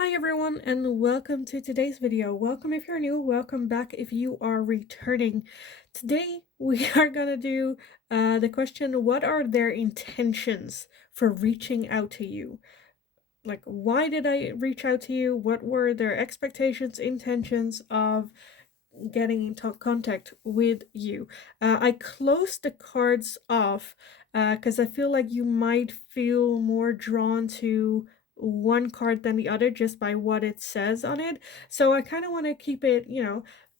Hi everyone and welcome to today's video. Welcome if you're new, welcome back if you are returning. Today we are gonna do the question, what are their intentions for reaching out to you? Like, why did I reach out to you? What were their expectations, intentions of getting into contact with you? I closed the cards off because I feel like you might feel more drawn to one card than the other just by what it says on it. So I kind of want to keep it,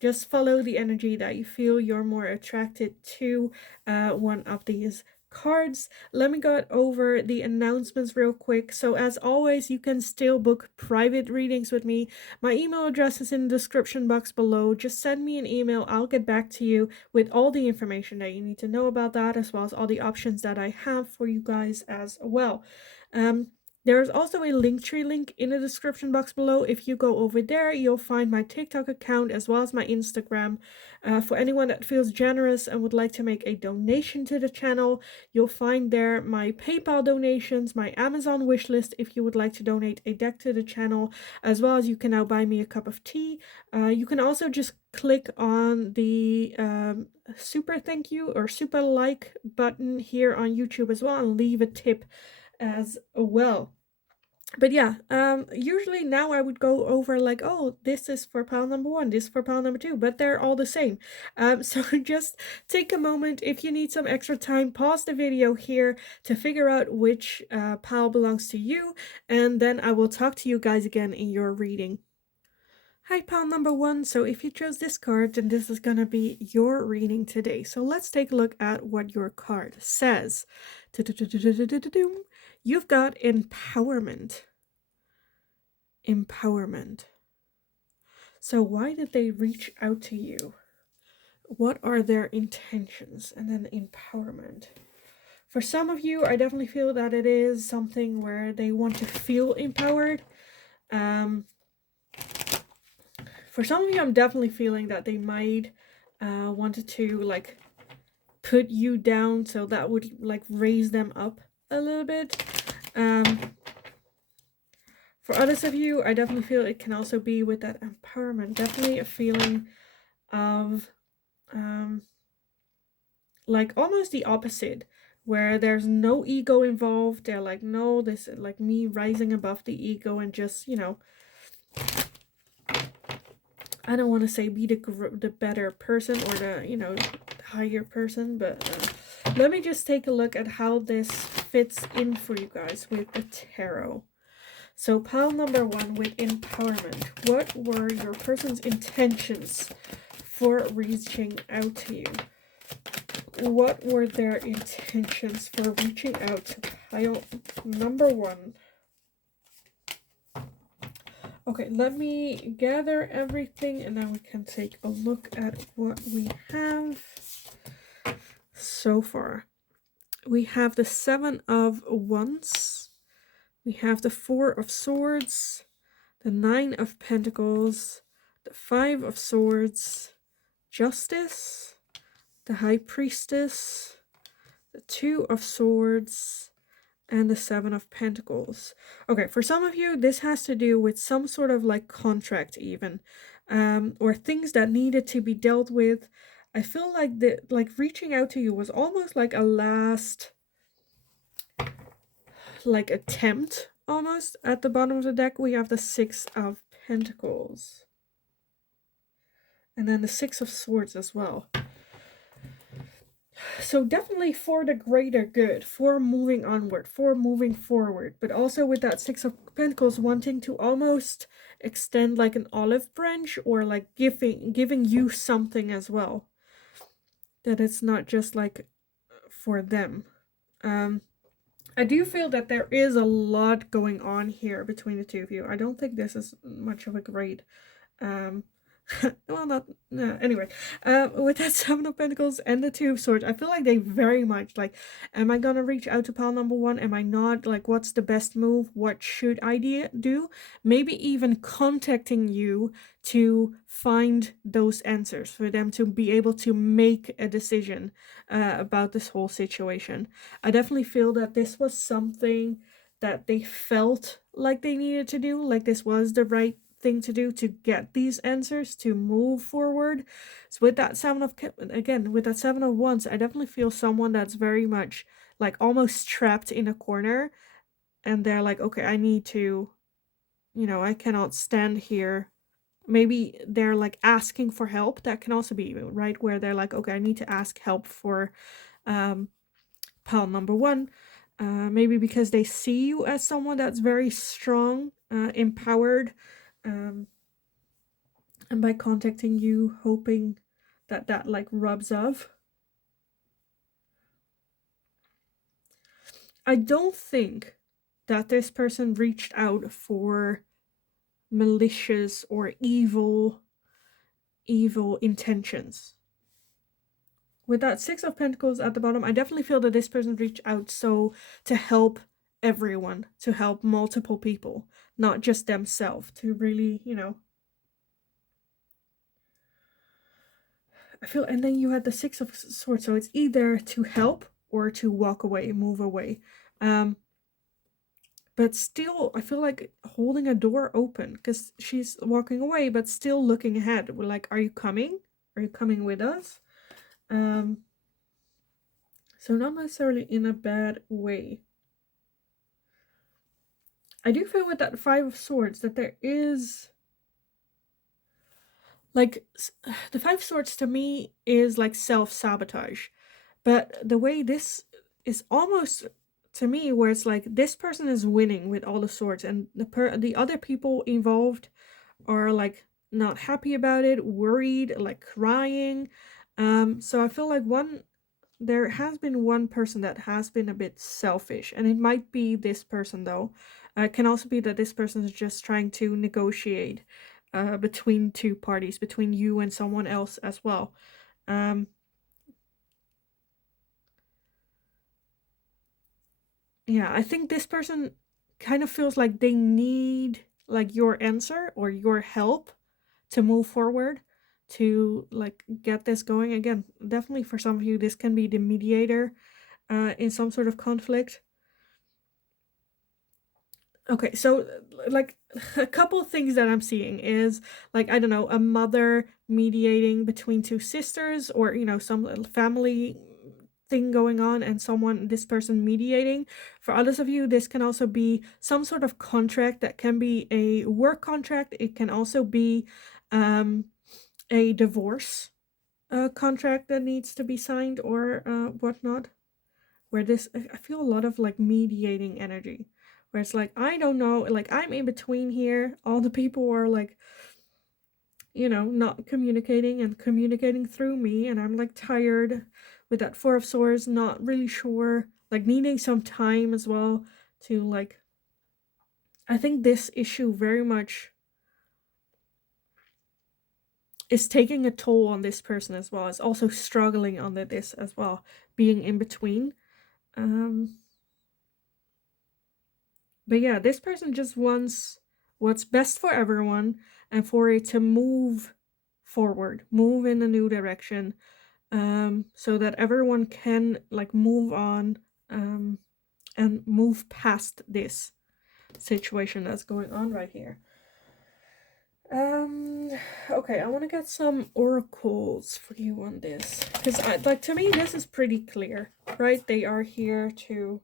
just follow the energy that you feel you're more attracted to one of these cards. Let me go over the announcements real quick. So as always, you can still book private readings with me. My email address is in the description box below. Just send me an email. I'll get back to you with all the information that you need to know about that, as well as all the options that I have for you guys as well. There's also a Linktree link in the description box below. If you go over there, you'll find my TikTok account as well as my Instagram. For anyone that feels generous and would like to make a donation to the channel, you'll find there my PayPal donations, my Amazon wishlist if you would like to donate a deck to the channel, as well as you can now buy me a cup of tea. You can also just click on the super thank you or super like button here on YouTube as well and leave a tip as well. But yeah, usually now I would go over like, oh, this is for pile number one, this is for pile number two, but they're all the same. So just take a moment. If you need some extra time, pause the video here to figure out which pile belongs to you, and then I will talk to you guys again in your reading. Hi, pile number one. So if you chose this card, then this is gonna be your reading today. So let's take a look at what your card says. You've got empowerment. Empowerment. So why did they reach out to you? What are their intentions? And then empowerment. For some of you, I definitely feel that it is something where they want to feel empowered. For some of you, I'm definitely feeling that they might wanted to like put you down, so that would like raise them up a little bit. For others of you, I definitely feel it can also be with that empowerment. Definitely a feeling of like almost the opposite, where there's no ego involved. They're like, no, this is like me rising above the ego and just, I don't want to say be the better person or the higher person, but let me just take a look at how this fits in for you guys with the tarot. So pile number one with empowerment. What were your person's intentions for reaching out to you? What were their intentions for reaching out to pile number one? Okay, let me gather everything and then we can take a look at what we have so far. We have the Seven of Wands. We have the Four of Swords, the Nine of Pentacles, the Five of Swords, Justice, the High Priestess, the Two of Swords, and the Seven of Pentacles. Okay, for some of you, this has to do with some sort of like contract even, or things that needed to be dealt with. I feel like reaching out to you was almost like a last like attempt almost. At the bottom of the deck, we have the Six of Pentacles. And then the Six of Swords as well. So definitely for the greater good, for moving onward, for moving forward, but also with that Six of Pentacles wanting to almost extend like an olive branch, or like giving you something as well. That it's not just like for them. I do feel that there is a lot going on here between the two of you. I don't think this is much of a great well, not anyway, with that Seven of Pentacles and the Two of Swords, I feel like they very much like, am I gonna reach out to pile number one? Am I not? Like, what's the best move? What should I do? Maybe even contacting you to find those answers for them to be able to make a decision about this whole situation. I definitely feel that this was something that they felt like they needed to do, like this was the right thing to do to get these answers to move forward. So with that again, with that 7 of Wands, I definitely feel someone that's very much like almost trapped in a corner, and they're like, okay, I need to, I cannot stand here. Maybe they're like asking for help. That can also be right, where they're like, okay, I need to ask help for um pile number one. Maybe because they see you as someone that's very strong, empowered, um, and by contacting you, hoping that like rubs off. I don't think that this person reached out for malicious or evil intentions. With that 6 of Pentacles at the bottom, I definitely feel that this person reached out to help everyone, to help multiple people, not just themselves, to really, I feel. And then you had the 6 of Swords, so it's either to help or to walk away, move away. But still, I feel like holding a door open, because she's walking away, but still looking ahead. We're like, are you coming? Are you coming with us? So not necessarily in a bad way. I do feel with that 5 of Swords that there is, like, the 5 of Swords to me is like self-sabotage. But the way this is almost, to me, where it's like this person is winning with all the swords, and the other people involved are like not happy about it, worried, like crying. So I feel like there has been one person that has been a bit selfish, and it might be this person though. It can also be that this person is just trying to negotiate between two parties, between you and someone else as well. Yeah, I think this person kind of feels like they need like your answer or your help to move forward, to like get this going again. Definitely for some of you, this can be the mediator in some sort of conflict. Okay, so like a couple of things that I'm seeing is like, I don't know, a mother mediating between two sisters, or some little family thing going on, and this person mediating. For others of you, this can also be some sort of contract. That can be a work contract. It can also be a divorce contract that needs to be signed, or whatnot. Where I feel a lot of like mediating energy, where it's like, I don't know, like I'm in between here. All the people are like, not communicating, and communicating through me, and I'm like tired with that 4 of Swords, not really sure, like needing some time as well to like, I think this issue very much is taking a toll on this person as well. It's also struggling under this as well, being in between. But yeah, this person just wants what's best for everyone, and for it to move forward, move in a new direction, so that everyone can like move on, and move past this situation that's going on right here. Okay, I want to get some oracles for you on this, because like, to me this is pretty clear, right? They are here to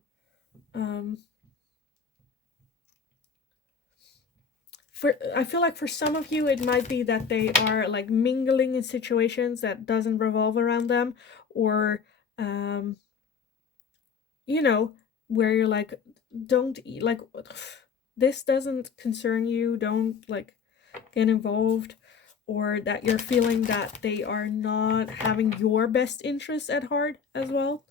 I feel like for some of you, it might be that they are like mingling in situations that doesn't revolve around them, or you know, where you're like, don't like, this doesn't concern you, don't like get involved, or that you're feeling that they are not having your best interests at heart as well.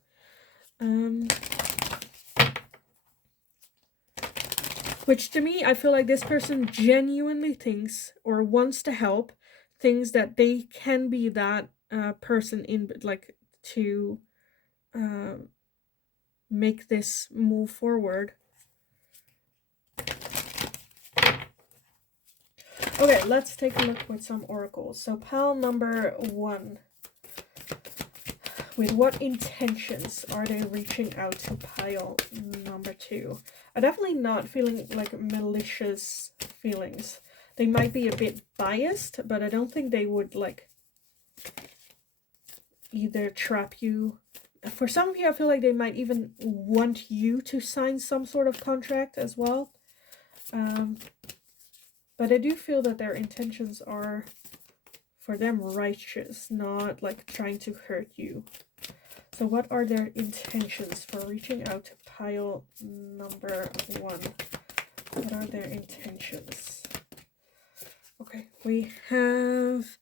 Which to me, I feel like this person genuinely thinks or wants to help, thinks that they can be that person in like to make this move forward. Okay, let's take a look with some oracles. So pile number 1. With what intentions are they reaching out to pile number 2? I'm definitely not feeling like malicious feelings. They might be a bit biased, but I don't think they would like either trap you. For some of you, I feel like they might even want you to sign some sort of contract as well. But I do feel that their intentions are, for them, righteous, not like trying to hurt you. So what are their intentions for reaching out to pile number 1? What are their intentions? Okay, we have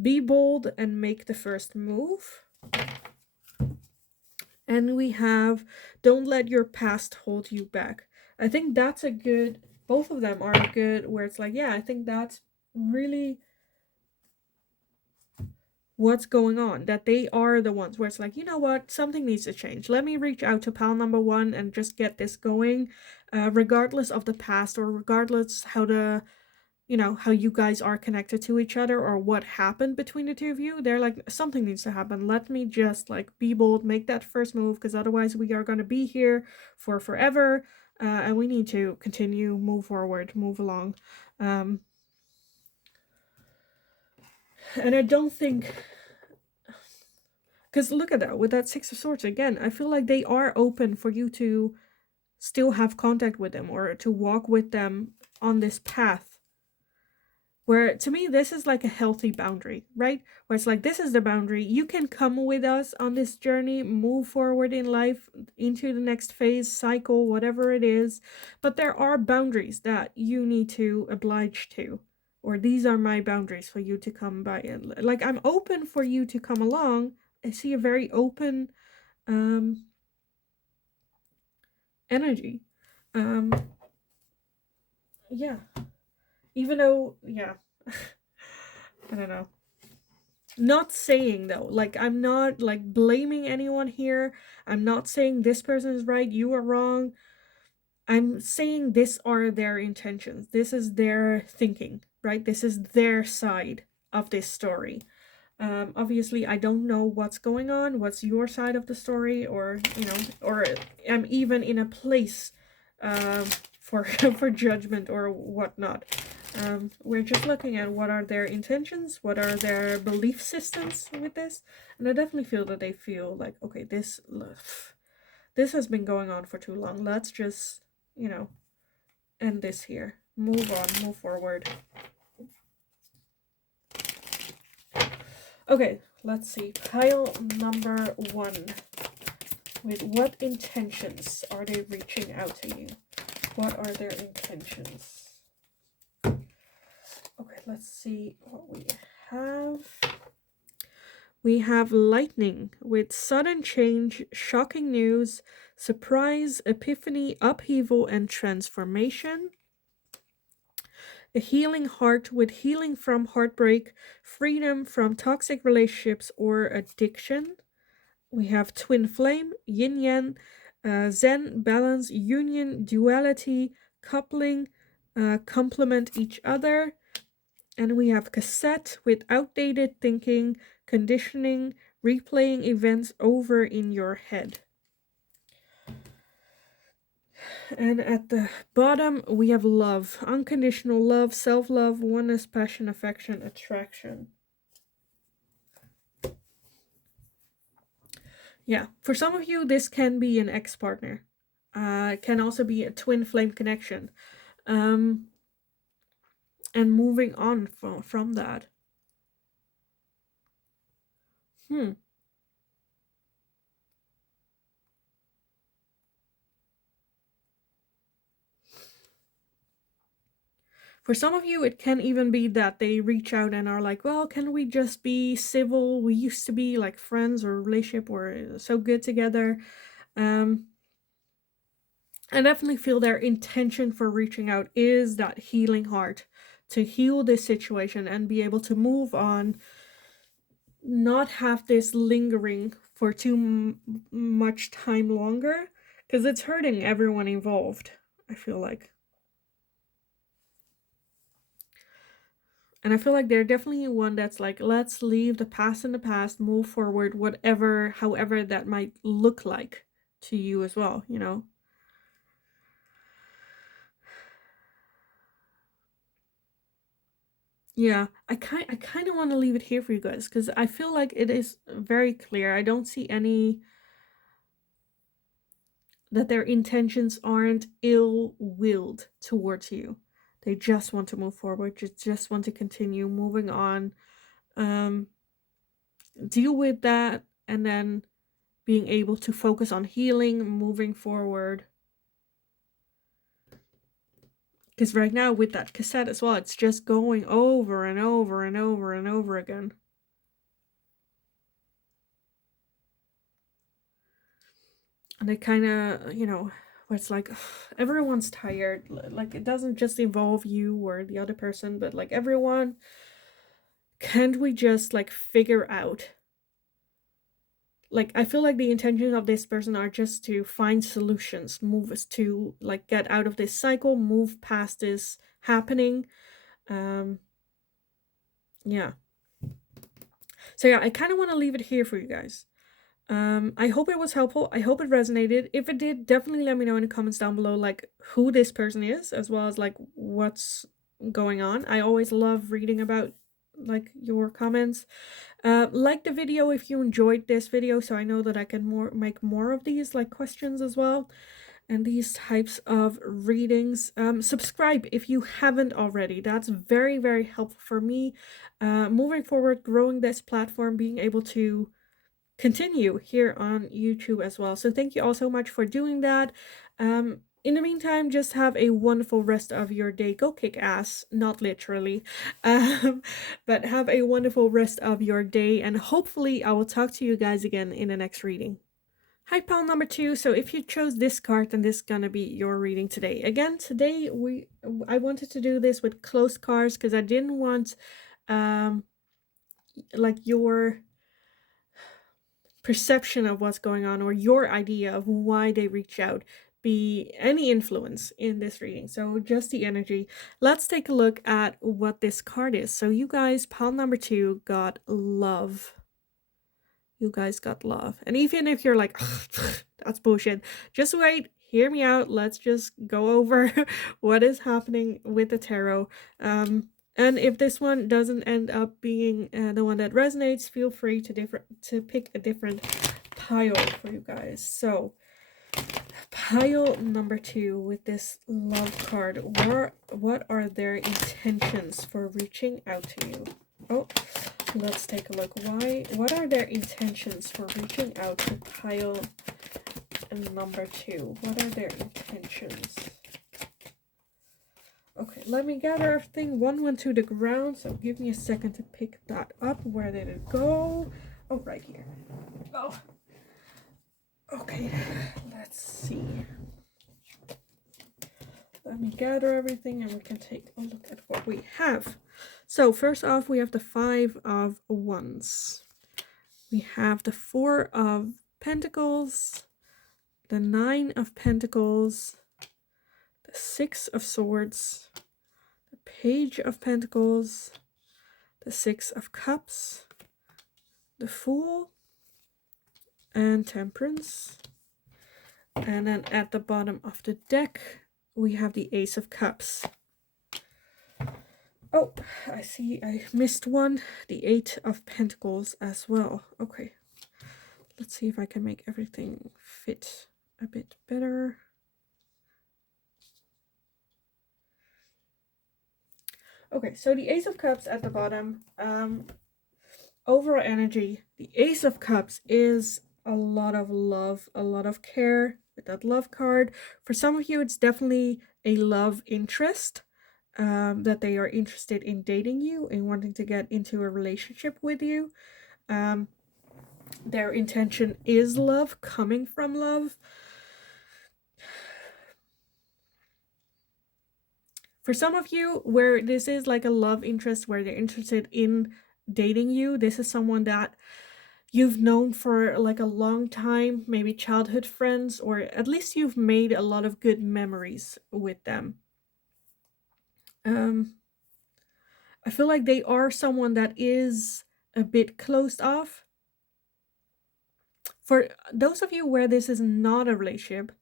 be bold and make the first move. And we have don't let your past hold you back. I think that's a good, both of them are good, where it's like, yeah, I think that's really what's going on, that they are the ones where it's like, you know what, something needs to change. Let me reach out to pal number 1 and just get this going, regardless of the past, or regardless how the, you know, how you guys are connected to each other or what happened between the two of you. They're like, something needs to happen. Let me just like be bold, make that first move, because otherwise we are going to be here for forever, and we need to continue, move forward, move along. And I don't think, because look at that, with that Six of Swords again, I feel like they are open for you to still have contact with them or to walk with them on this path. Where, to me, this is like a healthy boundary, right? Where it's like, this is the boundary. You can come with us on this journey, move forward in life, into the next phase, cycle, whatever it is. But there are boundaries that you need to oblige to. Or these are my boundaries for you to come by. And like, I'm open for you to come along. I see a very open energy. Yeah. Even though, yeah. I don't know. Not saying though, like, I'm not like blaming anyone here. I'm not saying this person is right, you are wrong. I'm saying this are their intentions. This is their thinking, right? This is their side of this story. Obviously, I don't know what's going on, what's your side of the story, or, you know, or I'm even in a place for for judgment or whatnot. We're just looking at what are their intentions, what are their belief systems with this, and I definitely feel that they feel like, okay, this has been going on for too long. Let's just, you know, end this here. Move on, move forward. Okay, let's see. Pile number 1. With what intentions are they reaching out to you? What are their intentions? Okay, let's see what we have. We have lightning with sudden change, shocking news, surprise, epiphany, upheaval, and transformation. A healing heart with healing from heartbreak, freedom from toxic relationships or addiction. We have twin flame, yin yang, zen, balance, union, duality, coupling, complement each other. And we have cassette with outdated thinking, conditioning, replaying events over in your head. And at the bottom, we have love, unconditional love, self-love, oneness, passion, affection, attraction. Yeah, for some of you, this can be an ex-partner. It can also be a twin flame connection. And moving on from that. For some of you, it can even be that they reach out and are like, well, can we just be civil? We used to be like friends or relationship or so good together. I definitely feel their intention for reaching out is that healing heart, to heal this situation and be able to move on, not have this lingering for too much time longer, because it's hurting everyone involved, I feel like. And I feel like they're definitely one that's like, let's leave the past in the past, move forward, whatever, however that might look like to you as well, you know? Yeah, I kind of want to leave it here for you guys because I feel like it is very clear. I don't see any that their intentions aren't ill-willed towards you. They just want to move forward, just want to continue moving on, um, deal with that, and then being able to focus on healing, moving forward. Because right now with that cassette as well, it's just going over and over and over and over again. And it kind of, you know, where it's like, ugh, everyone's tired. Like, it doesn't just involve you or the other person, but like everyone. Can't we just like figure out? Like, I feel like the intentions of this person are just to find solutions, move us to like get out of this cycle, move past this happening. Um, yeah. So yeah, I kind of want to leave it here for you guys. I hope it was helpful. I hope it resonated. If it did, definitely let me know in the comments down below, like who this person is, as well as like what's going on. I always love reading about like your comments. Like the video if you enjoyed this video, so I know that I can make more of these like questions as well, and these types of readings. Subscribe if you haven't already. That's very, very helpful for me. Moving forward, growing this platform, being able to continue here on YouTube as well. So thank you all so much for doing that. In the meantime, just have a wonderful rest of your day. Go kick ass, not literally, but have a wonderful rest of your day, and hopefully I will talk to you guys again in the next reading. Hi, pal number 2. So if you chose this card, then this is gonna be your reading today. Again, today I wanted to do this with closed cards because I didn't want like your perception of what's going on or your idea of why they reach out be any influence in this reading. So just the energy. Let's take a look at what this card is. So you guys, pile number 2 got love. You guys got love. And even if you're like, that's bullshit, just wait, hear me out. Let's just go over what is happening with the tarot. And if this one doesn't end up being the one that resonates, feel free to pick a different pile for you guys. So pile number 2 with this love card. What are their intentions for reaching out to you? Oh, let's take a look. What are their intentions for reaching out to pile number 2? What are their intentions? Okay, let me gather everything. One went to the ground, so give me a second to pick that up. Where did it go? Oh, right here. Oh. Okay, let's see. Let me gather everything and we can take a look at what we have. So first off, we have the 5 of Wands. We have the 4 of Pentacles, the 9 of Pentacles, the 6 of Swords, the Page of Pentacles, the 6 of Cups, the Fool, and Temperance. And then at the bottom of the deck, we have the Ace of Cups. Oh, I see I missed one. The 8 of Pentacles as well. Okay. Let's see if I can make everything fit a bit better. Okay, so the Ace of Cups at the bottom. Overall energy. The Ace of Cups is a lot of love, a lot of care with that love card. For some of you, it's definitely a love interest. That they are interested in dating you and wanting to get into a relationship with you. Their intention is love, coming from love. For some of you, where this is like a love interest, where they're interested in dating you, this is someone that you've known for like a long time, maybe childhood friends, or at least you've made a lot of good memories with them. I feel like they are someone that is a bit closed off. For those of you where this is not a relationship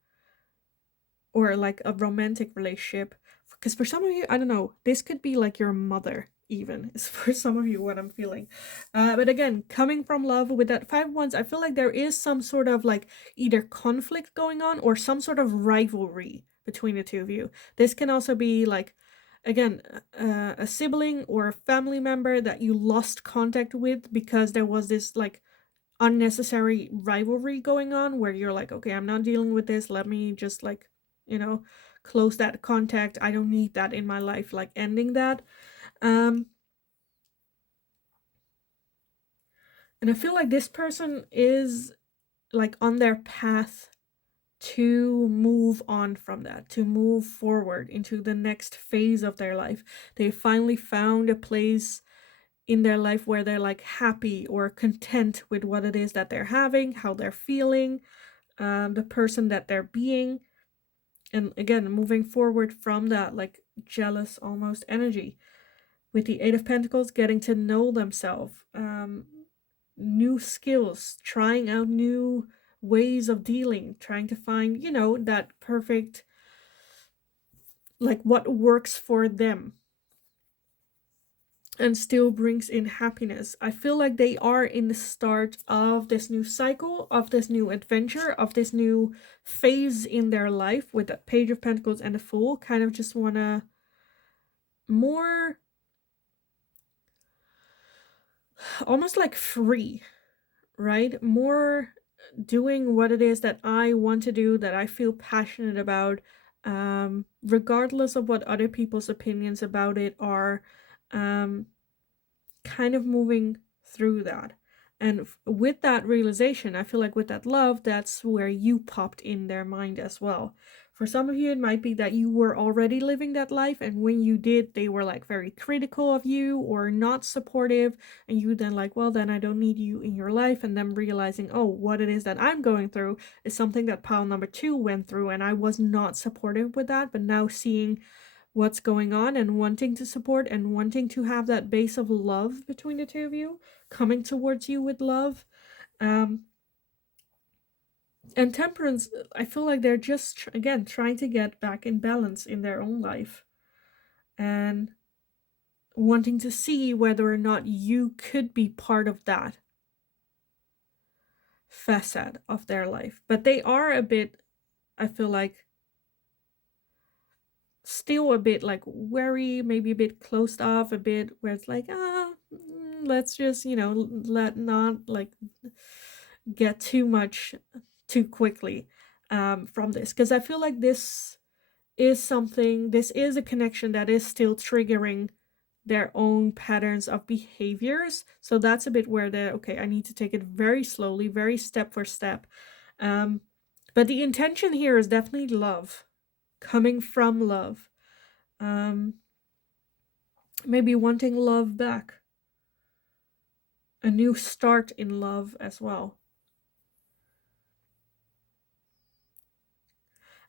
or like a romantic relationship, because for some of you, I don't know, this could be like your mother, even, is for some of you what I'm feeling. But again, coming from love with that 5 of Wands, I feel like there is some sort of like either conflict going on or some sort of rivalry between the two of you. This can also be like, again, a sibling or a family member that you lost contact with because there was this like unnecessary rivalry going on where you're like, okay, I'm not dealing with this, let me just like, you know, close that contact, I don't need that in my life, like ending that. And I feel like this person is like on their path to move on from that, to move forward into the next phase of their life. They finally found a place in their life where they're like happy or content with what it is that they're having, how they're feeling, the person that they're being. And again, moving forward from that like jealous almost energy with the 8 of Pentacles, getting to know themselves, new skills, trying out new ways of dealing, trying to find, that perfect, like what works for them and still brings in happiness. I feel like they are in the start of this new cycle, of this new adventure, of this new phase in their life with the Page of Pentacles and the Fool. Kind of just want to more almost like free, right? More doing what it is that I want to do, that I feel passionate about, regardless of what other people's opinions about it are. Um, Kind of moving through that. And with that realization, I feel like with that love, that's where you popped in their mind as well. For some of you, it might be that you were already living that life, and when you did, they were like very critical of you or not supportive, and you then like, well, then I don't need you in your life, and then realizing, oh, what it is that I'm going through is something that pile number 2 went through, and I was not supportive with that, but now seeing what's going on and wanting to support and wanting to have that base of love between the two of you, coming towards you with love. And Temperance, I feel like they're just, again, trying to get back in balance in their own life and wanting to see whether or not you could be part of that facet of their life. But they are a bit, I feel like, still a bit like wary, maybe a bit closed off, a bit where it's like, let's just, let not like get too much too quickly from this. Because I feel like this is a connection that is still triggering their own patterns of behaviors. So that's a bit where they're, okay, I need to take it very slowly, very step for step. But the intention here is definitely love, coming from love. Maybe wanting love back. A new start in love as well.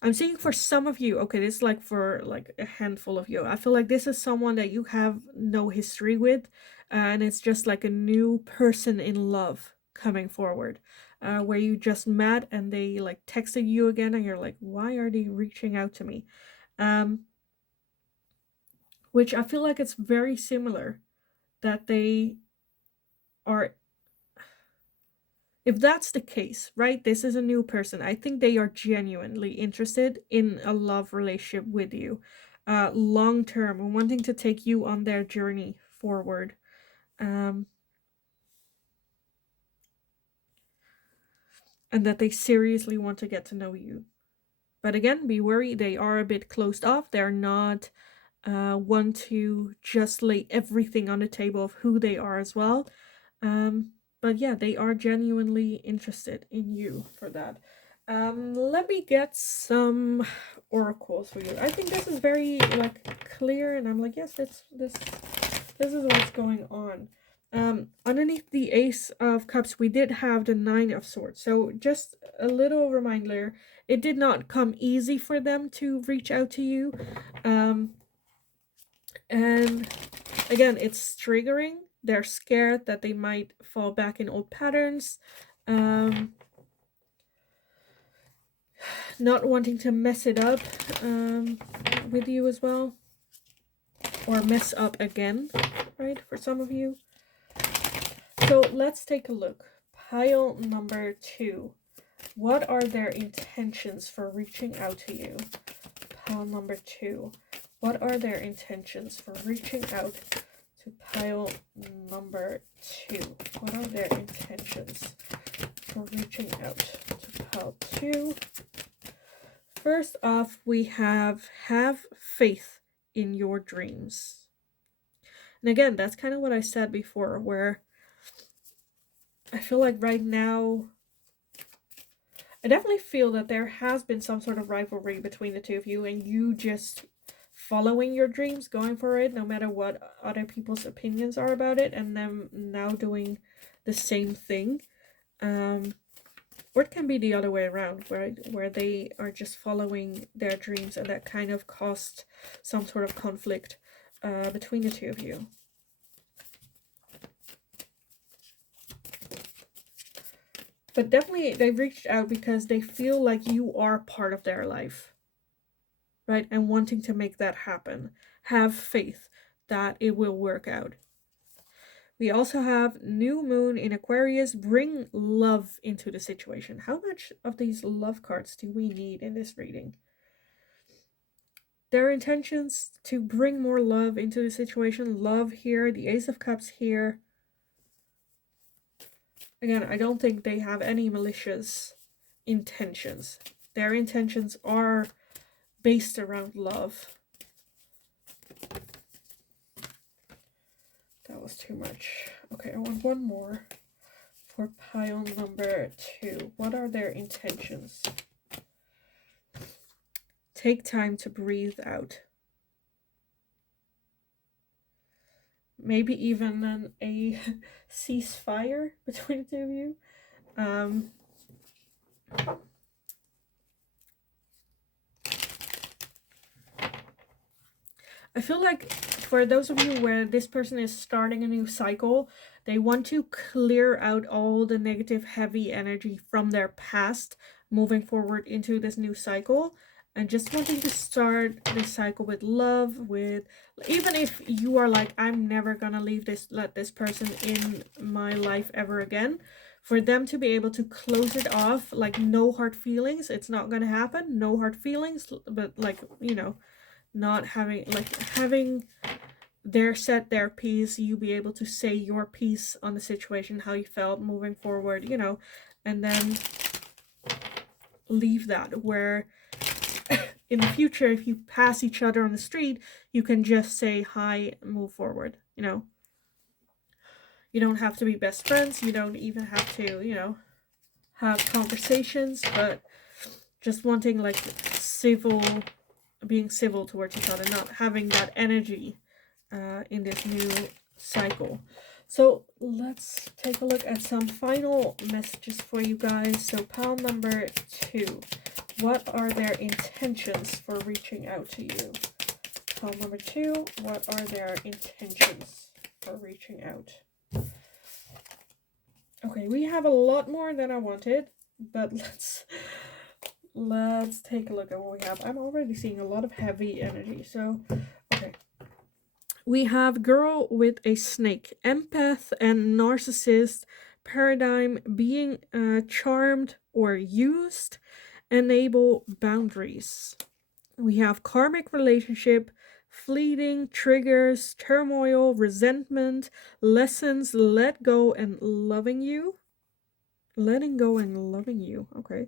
I'm seeing for some of you, okay, this is like for like a handful of you. I feel like this is someone that you have no history with, and it's just like a new person in love coming forward, where you just met and they like texted you again and you're like, why are they reaching out to me? Which I feel like it's very similar, that they are, if that's the case, right, this is a new person, I think they are genuinely interested in a love relationship with you, long term, wanting to take you on their journey forward. And that they seriously want to get to know you. But again, be wary, they are a bit closed off. They're not want to just lay everything on the table of who they are as well. But yeah, they are genuinely interested in you for that. Let me get some oracles for you. I think this is very like clear, and I'm like, yes, this is what's going on. Underneath the Ace of Cups, we did have the 9 of Swords. So just a little reminder, it did not come easy for them to reach out to you. And Again, it's triggering. They're scared that they might fall back in old patterns. Not wanting to mess it up with you as well. Or mess up again, right? For some of you. So let's take a look. Pile number 2. What are their intentions for reaching out to you? Pile number 2. What are their intentions for reaching out to pile number 2? What are their intentions for reaching out to pile 2? First off, we have faith in your dreams. And again, that's kind of what I said before, where I feel like right now, I definitely feel that there has been some sort of rivalry between the two of you, and you just following your dreams, going for it, no matter what other people's opinions are about it, and them now doing the same thing. Or it can be the other way around, where they are just following their dreams, and that kind of caused some sort of conflict between the two of you. But definitely they reached out because they feel like you are part of their life, right? And wanting to make that happen. Have faith that it will work out. We also have new moon in Aquarius. Bring love into the situation. How much of these love cards do we need in this reading? Their intentions to bring more love into the situation. Love here. The Ace of Cups here. Again, I don't think they have any malicious intentions. Their intentions are based around love. That was too much. Okay, I want one more for pile number 2. What are their intentions? Take time to breathe out. Maybe even a ceasefire between the two of you. I feel like for those of you where this person is starting a new cycle, they want to clear out all the negative, heavy energy from their past, moving forward into this new cycle, and just wanting to start this cycle with love, with, even if you are like, I'm never gonna let this person in my life ever again, for them to be able to close it off, like no hard feelings, it's not gonna happen, no hard feelings, but like, you know, not having, like, having their piece, you be able to say your piece on the situation, how you felt moving forward, you know, and then leave that, where in the future, if you pass each other on the street, you can just say hi, move forward, you know. You don't have to be best friends, you don't even have to, you know, have conversations, but just wanting, like, being civil towards each other, not having that energy in this new cycle. So let's take a look at some final messages for you guys. So pile number 2, what are their intentions for reaching out to you? Pile number 2, what are their intentions for reaching out? Okay, we have a lot more than I wanted, but let's take a look at what we have. I'm already seeing a lot of heavy energy, so okay. We have girl with a snake, empath and narcissist paradigm, being charmed or used, enable boundaries. We have karmic relationship, fleeting, triggers, turmoil, resentment, lessons, let go and loving you. Letting go and loving you. Okay.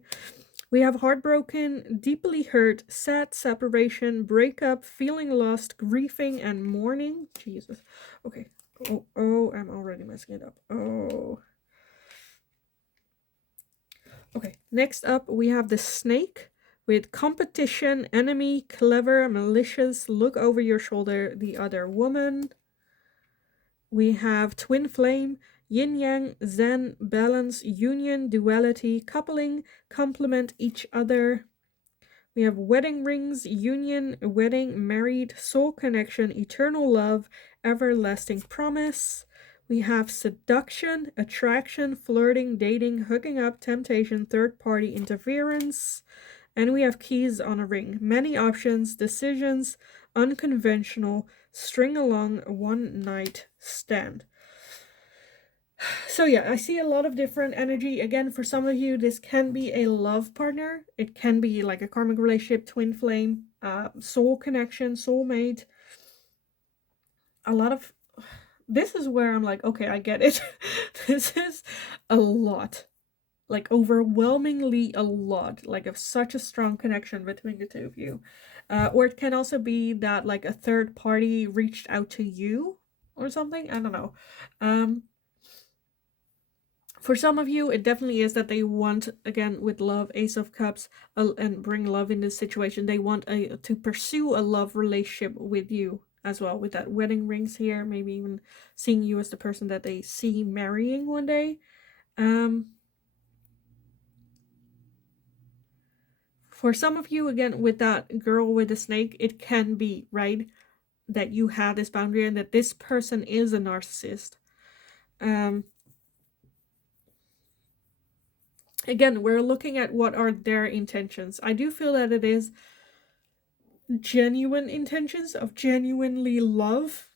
We have heartbroken, deeply hurt, sad separation, breakup, feeling lost, grieving, and mourning. Jesus. Okay. Oh, I'm already messing it up. Oh. Okay. Next up, we have the snake with competition, enemy, clever, malicious, look over your shoulder, the other woman. We have twin flame, yin yang, zen, balance, union, duality, coupling, complement each other. We have wedding rings, union, wedding, married, soul connection, eternal love, everlasting promise. We have seduction, attraction, flirting, dating, hooking up, temptation, third party interference. And we have keys on a ring. Many options, decisions, unconventional, string along, one night stand. So yeah, I see a lot of different energy. Again, for some of you, this can be a love partner. It can be like a karmic relationship, twin flame, soul connection, soulmate. A lot of this is where I'm like, okay, I get it. This is a lot, like overwhelmingly a lot, like of such a strong connection between the two of you. Or it can also be that like a third party reached out to you or something. I don't know. For some of you, it definitely is that they want, again, with love, Ace of Cups, and bring love in this situation. They want to pursue a love relationship with you as well, with that wedding rings here, maybe even seeing you as the person that they see marrying one day. For some of you, again, with that girl with the snake, it can be, right, that you have this boundary and that this person is a narcissist. Again, we're looking at what are their intentions. I do feel that it is genuine intentions of genuinely love,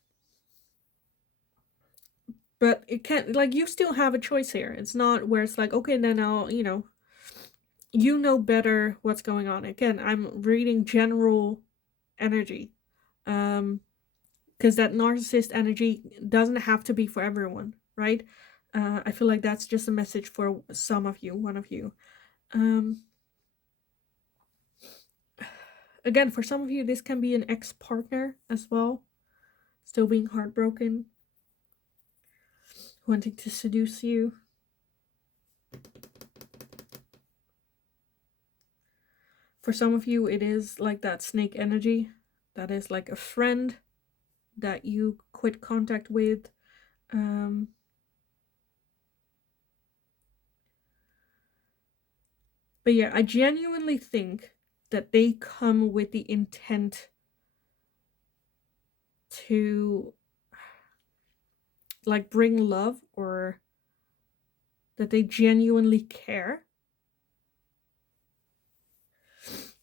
but it can't, like, you still have a choice here. It's not where it's like, okay, then I'll, you know better what's going on. Again, I'm reading general energy, because that narcissist energy doesn't have to be for everyone, right? I feel like that's just a message for some of you, one of you. Again, for some of you, this can be an ex-partner as well, still being heartbroken, wanting to seduce you. For some of you, it is like that snake energy. That is like a friend that you quit contact with. But yeah, I genuinely think that they come with the intent to like bring love, or that they genuinely care.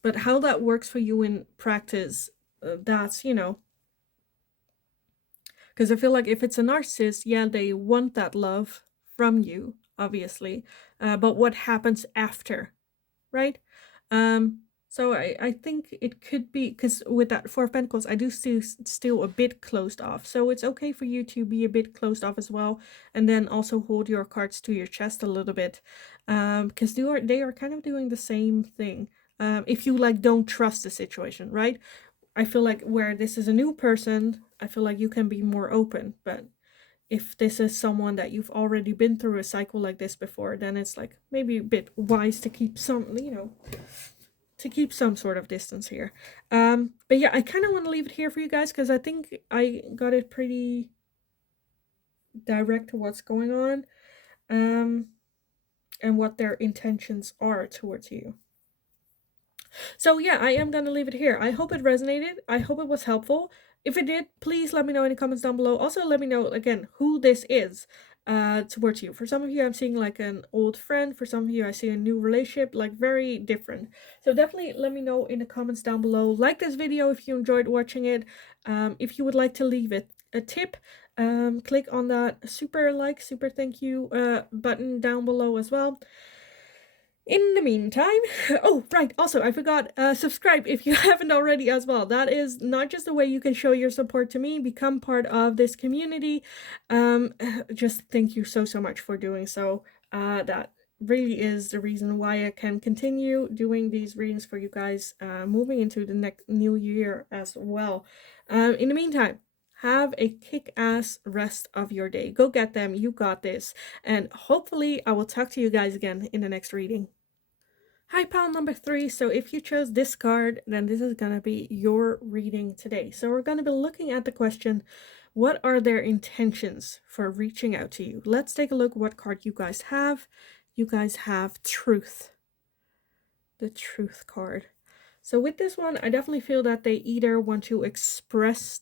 But how that works for you in practice, that's, because I feel like if it's a narcissist, yeah, they want that love from you, obviously. But what happens after, right? So I think it could be, because with that Four of Pentacles, I do see still a bit closed off. So it's okay for you to be a bit closed off as well, and then also hold your cards to your chest a little bit, because they are kind of doing the same thing. If you like don't trust the situation, right? I feel like where this is a new person, I feel like you can be more open. But if this is someone that you've already been through a cycle like this before, then it's like maybe a bit wise to keep some, to keep some sort of distance here. But yeah, I kind of want to leave it here for you guys, because I think I got it pretty direct to what's going on, and what their intentions are towards you. So yeah, I am gonna leave it here. I hope it resonated. I hope it was helpful. If it did, please let me know in the comments down below. Also, let me know again who this is towards you. For some of you, I'm seeing like an old friend. For some of you, I see a new relationship, like very different. So definitely let me know in the comments down below. Like this video if you enjoyed watching it. If you would like to leave it a tip, click on that super thank you button down below as well. In the meantime, oh, right, also, I forgot, subscribe if you haven't already as well. That is not just a way you can show your support to me, become part of this community. Just thank you so much for doing so. That really is the reason why I can continue doing these readings for you guys, moving into the next new year as well. In the meantime, have a kick-ass rest of your day. Go get them. You got this. And hopefully I will talk to you guys again in the next reading. Hi, pal number 3. So if you chose this card, then this is going to be your reading today. So we're going to be looking at the question, what are their intentions for reaching out to you? Let's take a look what card you guys have. You guys have Truth. The Truth card. So with this one, I definitely feel that they either want to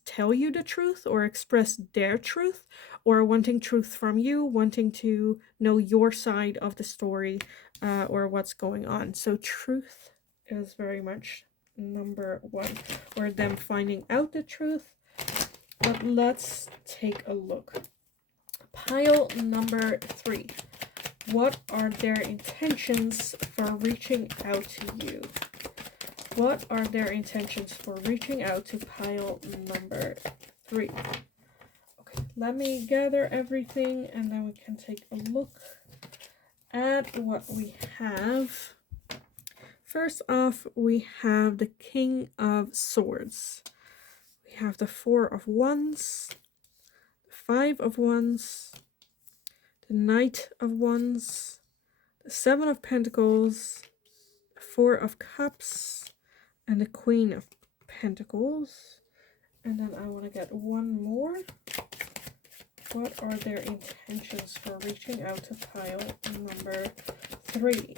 tell you the truth or express their truth, or wanting truth from you, wanting to know your side of the story, or what's going on. So truth is very much number one, or them finding out the truth. But let's take a look. Pile number 3. What are their intentions for reaching out to you? What are their intentions for reaching out to pile number 3? Okay, let me gather everything and then we can take a look at what we have. First off, we have the King of Swords. We have the 4 of Wands, the 5 of Wands, the Knight of Wands, the 7 of Pentacles, the 4 of Cups, and the Queen of Pentacles. And then I want to get one more. What are their intentions for reaching out to pile number 3?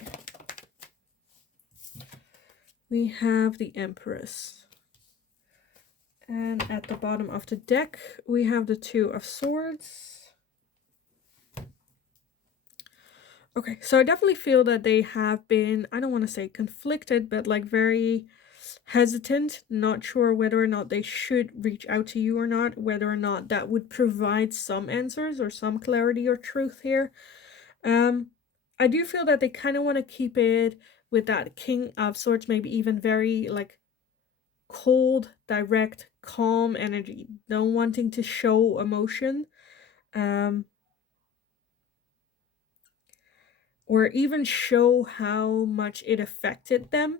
We have the Empress. And at the bottom of the deck, we have the 2 of Swords. Okay, so I definitely feel that they have been, I don't want to say conflicted, but like very hesitant, not sure whether or not they should reach out to you or not, whether or not that would provide some answers or some clarity or truth here. I do feel that they kind of want to keep it with that King of Swords, maybe even very like cold, direct, calm energy, don't wanting to show emotion, or even show how much it affected them.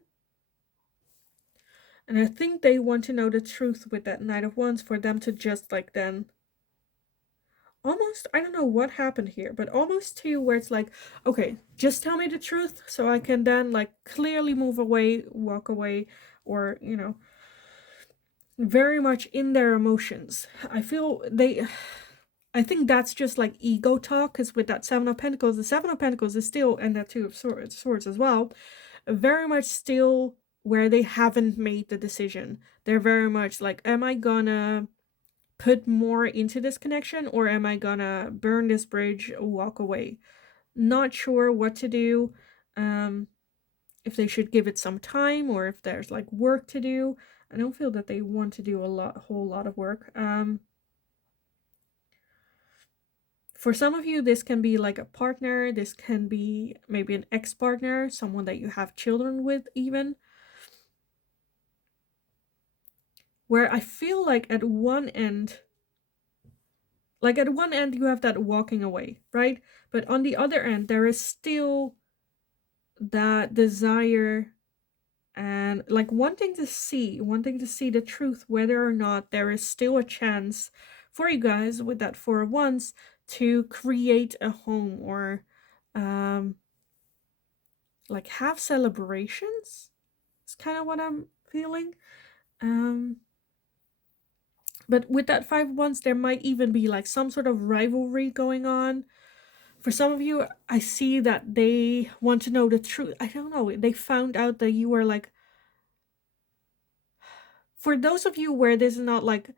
And I think they want to know the truth with that Knight of Wands for them to just like then almost, I don't know what happened here, but almost to you where it's like, okay, just tell me the truth so I can then like clearly move away, walk away, or, you know, very much in their emotions. I think that's just like ego talk, because with that 7 of Pentacles, the 7 of Pentacles is still, and that 2 of Swords as well, very much still where they haven't made the decision. They're very much like, am I gonna put more into this connection or am I gonna burn this bridge, walk away? Not sure what to do. If they should give it some time or if there's like work to do. I don't feel that they want to do a whole lot of work. For some of you, this can be like a partner. This can be maybe an ex-partner, someone that you have children with even. Where I feel like at one end you have that walking away, right? But on the other end, there is still that desire and like wanting to see the truth, whether or not there is still a chance for you guys with that 4 of Wands to create a home or like have celebrations. It's kind of what I'm feeling. But with that 5 of Wands, there might even be like some sort of rivalry going on. For some of you, I see that they want to know the truth. I don't know. They found out that you were like, for those of you where this is not like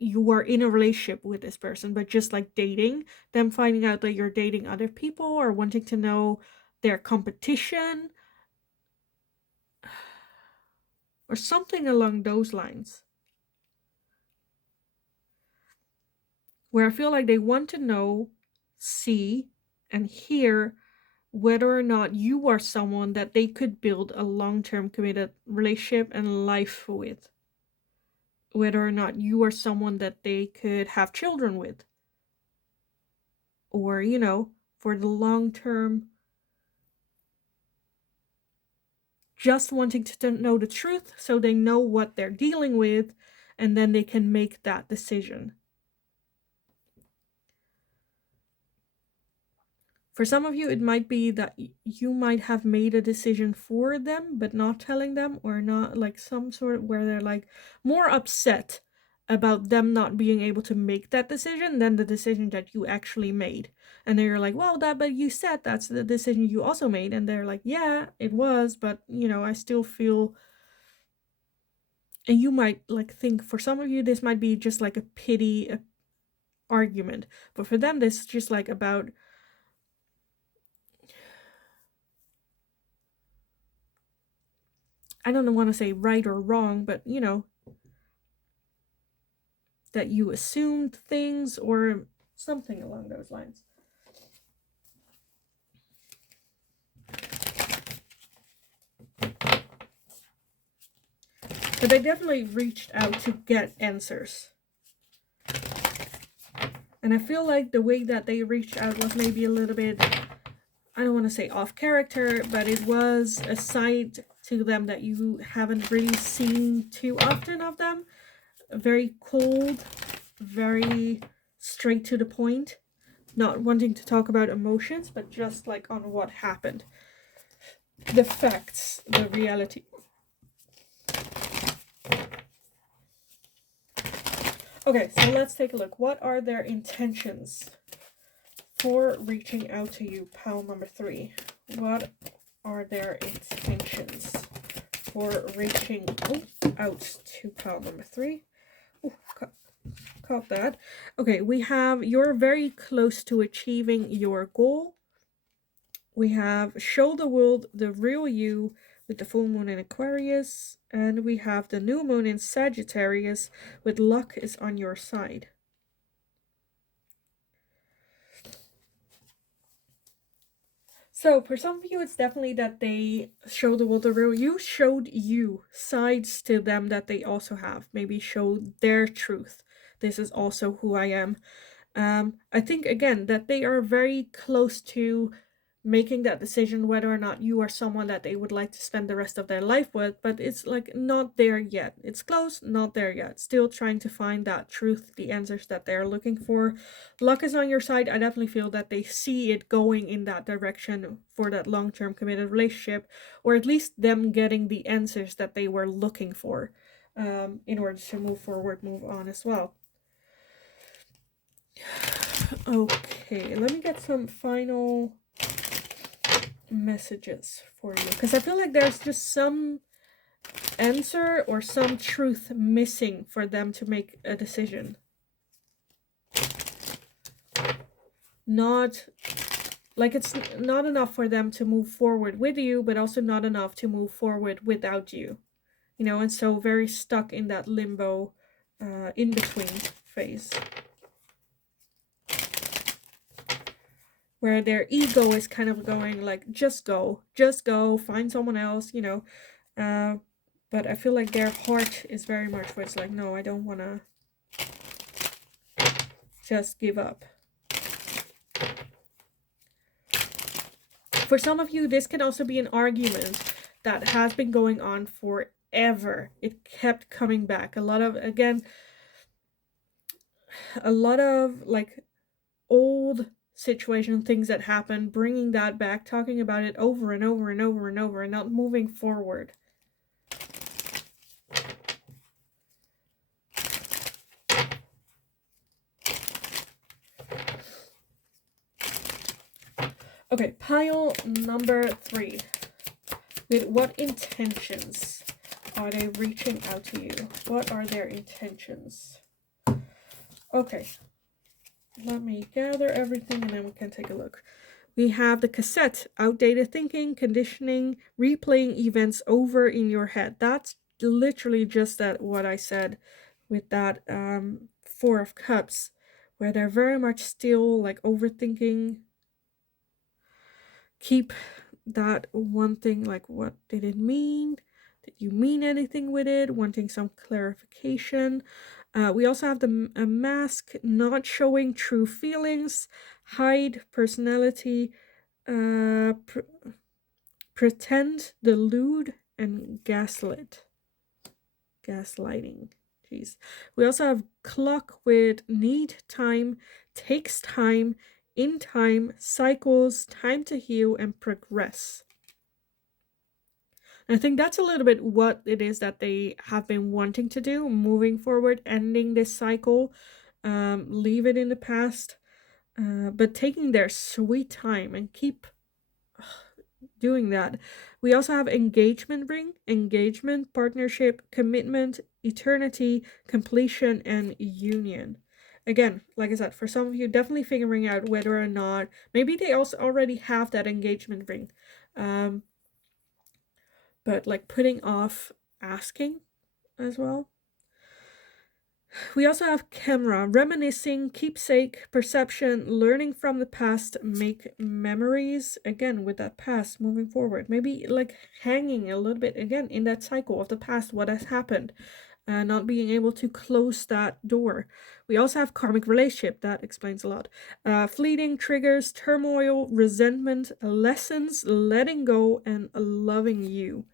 you are in a relationship with this person, but just like dating, them finding out that you're dating other people or wanting to know their competition or something along those lines. Where I feel like they want to know, see, and hear whether or not you are someone that they could build a long-term committed relationship and life with. Whether or not you are someone that they could have children with. Or, you know, for the long term, just wanting to know the truth so they know what they're dealing with and then they can make that decision. For some of you, it might be that you might have made a decision for them, but not telling them, or not like some sort of where they're like more upset about them not being able to make that decision than the decision that you actually made. And they're like, well, but you said that's the decision you also made. And they're like, yeah, it was, but you know, I still feel And you might like think, for some of you this might be just like a pity argument, but for them this is just like about, I don't want to say right or wrong, but you know, that you assumed things or something along those lines. But they definitely reached out to get answers. And I feel like the way that they reached out was maybe a little bit, I don't want to say off character, but it was a side to them that you haven't really seen too often of them. Very cold, very straight to the point, not wanting to talk about emotions, but just like on what happened. The facts, the reality. Okay, so let's take a look. What are their intentions for reaching out to you, pile number 3? What are their intentions for reaching out to pile number 3? Ooh, caught that. Okay, we have you're very close to achieving your goal. We have show the world the real you with the full moon in Aquarius, and we have the new moon in Sagittarius with luck is on your side. So for some of you, it's definitely that they show the world the real you, showed you sides to them that they also have. Maybe showed their truth. This is also who I am. I think again that they are very close to making that decision whether or not you are someone that they would like to spend the rest of their life with, but it's like not there yet. It's close, not there yet. Still trying to find that truth, the answers that they're looking for. Luck is on your side. I definitely feel that they see it going in that direction for that long-term committed relationship, or at least them getting the answers that they were looking for in order to move forward, move on as well. Okay, let me get some final messages for you, because I feel like there's just some answer or some truth missing for them to make a decision. Not like it's not enough for them to move forward with you, but also not enough to move forward without you, you know, and so very stuck in that limbo in between phase where their ego is kind of going like, just go, find someone else, you know. But I feel like their heart is very much where it's like, no, I don't want to just give up. For some of you, this can also be an argument that has been going on forever. It kept coming back. A lot of like old situation, things that happen, bringing that back, talking about it over and over and over and over, and not moving forward. Okay, pile number 3. With what intentions are they reaching out to you? What are their intentions? Okay, let me gather everything and then we can take a look. We have the cassette, outdated thinking, conditioning, replaying events over in your head. That's literally just that what I said with that 4 of Cups, where they're very much still like overthinking. Keep that one thing, like, what did it mean? Did you mean anything with it? Wanting some clarification. We also have a mask, not showing true feelings, hide personality, pretend, delude, and gaslighting. Jeez. We also have clock with need time, takes time, in time, cycles, time to heal, and progress. And I think that's a little bit what it is that they have been wanting to do, moving forward, ending this cycle, leave it in the past, but taking their sweet time and keep doing that. We also have engagement ring, engagement, partnership, commitment, eternity, completion, and union. Again, like I said, for some of you, definitely figuring out whether or not maybe they also already have that engagement ring. But like putting off asking as well. We also have camera, reminiscing, keepsake, perception, learning from the past, make memories, again with that past moving forward. Maybe like hanging a little bit again in that cycle of the past, what has happened, not being able to close that door. We also have karmic relationship, that explains a lot. Fleeting, triggers, turmoil, resentment, lessons, letting go, and loving you.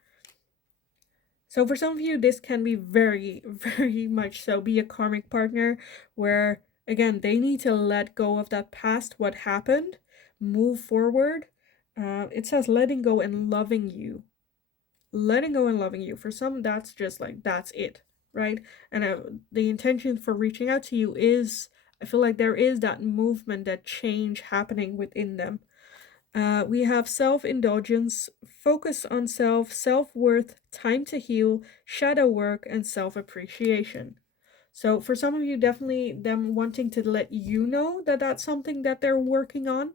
So for some of you, this can be very, very much so be a karmic partner where, again, they need to let go of that past, what happened, move forward. It says letting go and loving you. Letting go and loving you. For some, that's just like, that's it, right? And the intention for reaching out to you is, I feel like there is that movement, that change happening within them. We have self-indulgence, focus on self, self-worth, time to heal, shadow work, and self-appreciation. So for some of you, definitely them wanting to let you know that that's something that they're working on.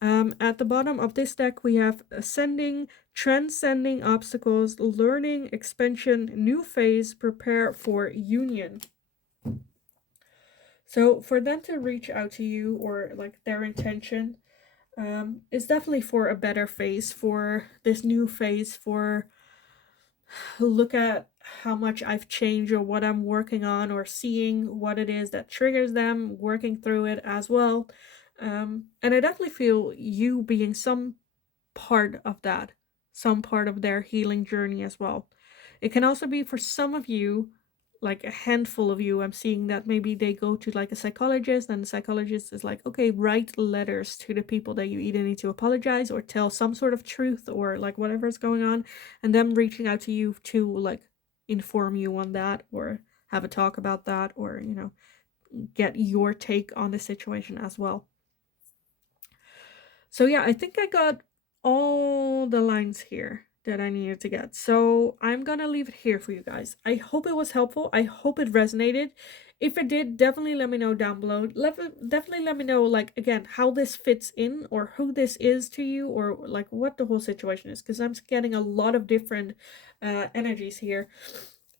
At the bottom of this deck, we have ascending, transcending obstacles, learning, expansion, new phase, prepare for union. So for them to reach out to you, or like their intention, it's definitely for a better phase, for this new phase, for look at how much I've changed or what I'm working on, or seeing what it is that triggers them, working through it as well. And I definitely feel you being some part of that, some part of their healing journey as well. It can also be for some of you, like a handful of you, I'm seeing that maybe they go to like a psychologist, and the psychologist is like, okay, write letters to the people that you either need to apologize or tell some sort of truth, or like whatever's going on, and them reaching out to you to like inform you on that, or have a talk about that, or get your take on the situation as well. So yeah, I think I got all the lines here that I needed to get. So I'm gonna leave it here for you guys. I hope it was helpful. I hope it resonated. If it did, definitely let me know down below. Definitely let me know, like, again, how this fits in, or who this is to you, or like what the whole situation is, because I'm getting a lot of different energies here.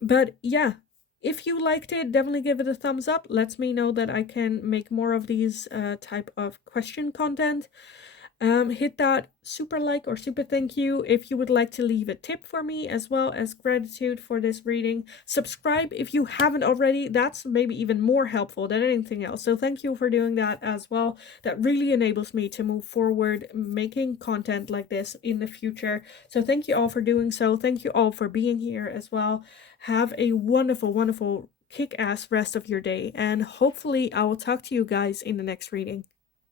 But yeah, if you liked it, definitely give it a thumbs up. Lets me know that I can make more of these type of question content. Hit that super like or super thank you if you would like to leave a tip for me, as well as gratitude for this reading. Subscribe if you haven't already. That's maybe even more helpful than anything else. So thank you for doing that as well. That really enables me to move forward making content like this in the future. So thank you all for doing so. Thank you all for being here as well. Have a wonderful, wonderful kick-ass rest of your day, and hopefully I will talk to you guys in the next reading.